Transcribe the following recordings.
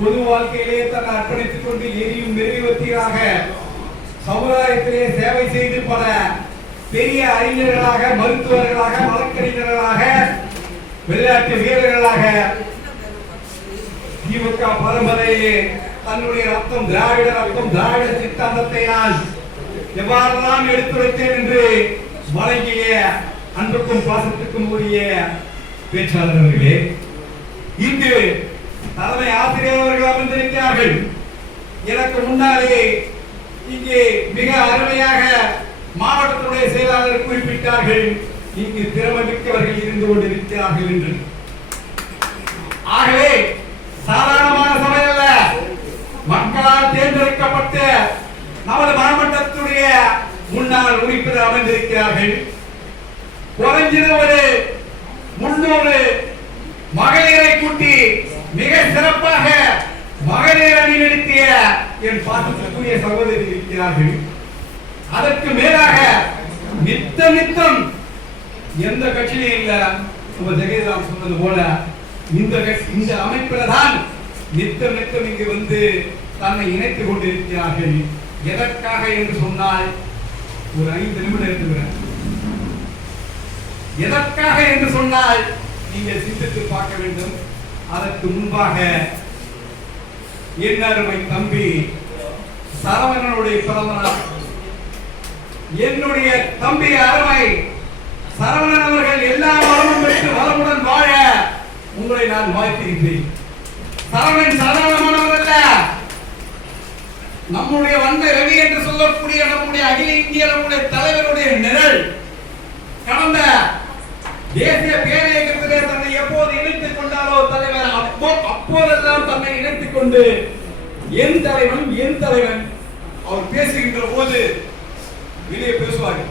பொது வாழ்க்கையிலே தன்னை அர்ப்பணித்துக் கொண்டு எரியும் மெருகுவத்தியாக சமுதாயத்திலே சேவை செய்து பல பெரிய அறிஞர்களாக, மருத்துவர்களாக, வழக்கறிஞர்களாக, விளையாட்டு வீரர்களாக திமுக பரம்பரையிலே தன்னுடைய ரத்தம் திராவிட ரத்தம், திராவிட சித்தாந்தத்தை நான் எவ்வாறெல்லாம் எடுத்துரைத்தேன் என்று வழங்கிய அன்புக்கும் பாசத்துக்கும் உரிய பேச்சாளர்களே, இங்கு தலைமை ஆசிரியர் அவர்கள் அமர்ந்திருக்கிறார்கள். எனக்கு முன்னாலே இங்கே மிக அருமையாக மாவட்டத்துடைய செயலாளர் குறிப்பிட்டார்கள், இங்கு திறமைமிக்கவர்கள் இருந்து கொண்டிருக்கிறார்கள் என்று. ஆகவே சாதாரணமான சபை அல்ல, மக்களால் தேர்ந்தெடுக்கப்பட்ட நமது மாவட்டத்துடைய முன்னாள் உறுப்பினர் அமர்ந்திருக்கிறார்கள். குறைஞ்சது ஒரு 300 மகளிரை கூட்டி மிக சிறப்பாக மகளிர் அணி நடத்திய என் பாசத்துக்குரிய சகோதரி இருக்கிறார்கள். அதற்கு மேலாக நித்தம் எந்த கட்சியிலும் இல்ல, ஜெகதீராம் சொன்னது போல இந்த அமைப்பில் தான் நித்தம் இங்கு வந்து தன்னை இணைத்துக் கொண்டிருக்கிறார்கள். எதற்காக என்று சொன்னால் ஒரு 5 நிமிடம் இருக்கிறேன். எதற்காக என்று சொன்னால் நீங்கள் சிந்தித்து பார்க்க வேண்டும். அதற்கு முன்பாக என் அருமை தம்பி சரவணனுடைய பிறந்த நாள். என்னுடைய தம்பி அருமை சரவணன் அவர்கள் எல்லா வளமும் பெற்று வளமுடன் வாழ உங்களை நான் வாழ்த்துகிறேன். சரவணன் சாதாரணமானவர் அல்ல. நம்முடைய வந்த ரவி என்று சொல்லக்கூடிய நம்முடைய அகில இந்திய நம்முடைய தலைவருடைய நிழல். கடந்த தேசிய பேரியக்கத்திலே தன்னை எப்போது இணைத்துக் கொண்டாரோ தலைவர், அப்போதெல்லாம் தன்னை இணைத்துக் கொண்டு என் தலைவன் அவர் பேசுகின்ற போது வெளியே பேசுவார்.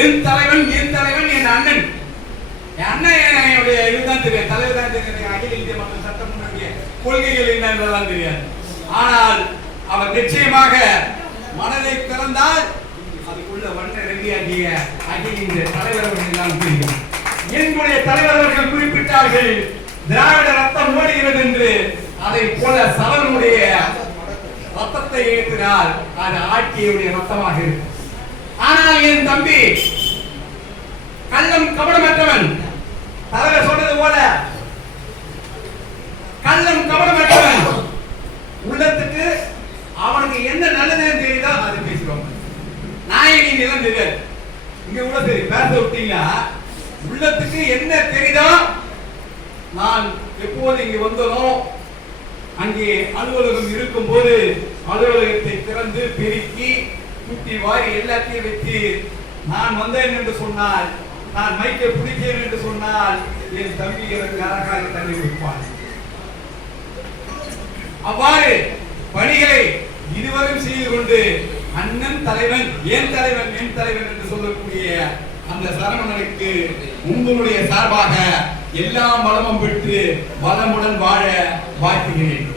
என் தலைவன் என் அண்ணன், என் அண்ணன் என்னுடைய இதுதான் தெரியும், தலைவர் தான் தெரியும், அகில இந்திய மக்கள் சட்டமன்ற கொள்கைகள் என்னன்றதான் தெரியாது. ஆனால் அவர் நிச்சயமாக மனதை திறந்தால் அதுக்குள்ள வண்ண ரெடியாகிய அகில இந்திய தலைவர்கள் தான் தெரியும். என்னுடைய தலைவர்கள் குறிப்பிட்டார்கள் திராவிட ரத்தம் ஓடுகிறது என்று. அதை போல சலனுடைய ரத்தத்தை ஏற்றினால் அது ஆட்சியுடைய ரத்தமாக இருக்கும். ஆனால் என் தம்பி கள்ளம் கபடமற்றவன், தலைவர் சொன்னது போல கள்ளம் கபடமற்றவன். உள்ளத்துக்கு அவனுக்கு என்ன நல்லது தெரியுதோ அது பேசுவாங்க. நாயகி நிலம் தெரியாது, இங்க உள்ள தெரியும். பேச விட்டீங்கன்னா உள்ளத்துக்கு என்ன தெரியுதோ, நான் எப்போது இங்கு வந்தனோ அங்கே அலுவலகம் இருக்கும் போது அலுவலகத்தை திறந்து பெருக்கி கூட்டி வாரி எல்லாத்தையும் வைத்து நான் வந்தேன் என்று சொன்னால், நான் மைக்கை பிடித்தேன் என்று சொன்னால் என் தம்பி எனக்கு அழகாக தண்ணி வைப்பான். அவ்வாறு பணிகளை இதுவரை செய்து கொண்டு அண்ணன் தலைவன் என் தலைவன் என்று சொல்லக்கூடிய அந்த சரவணனுக்கு உங்களுடைய சார்பாக எல்லா வளமும் பெற்று வளமுடன் வாழ வாழ்த்துகிறேன்.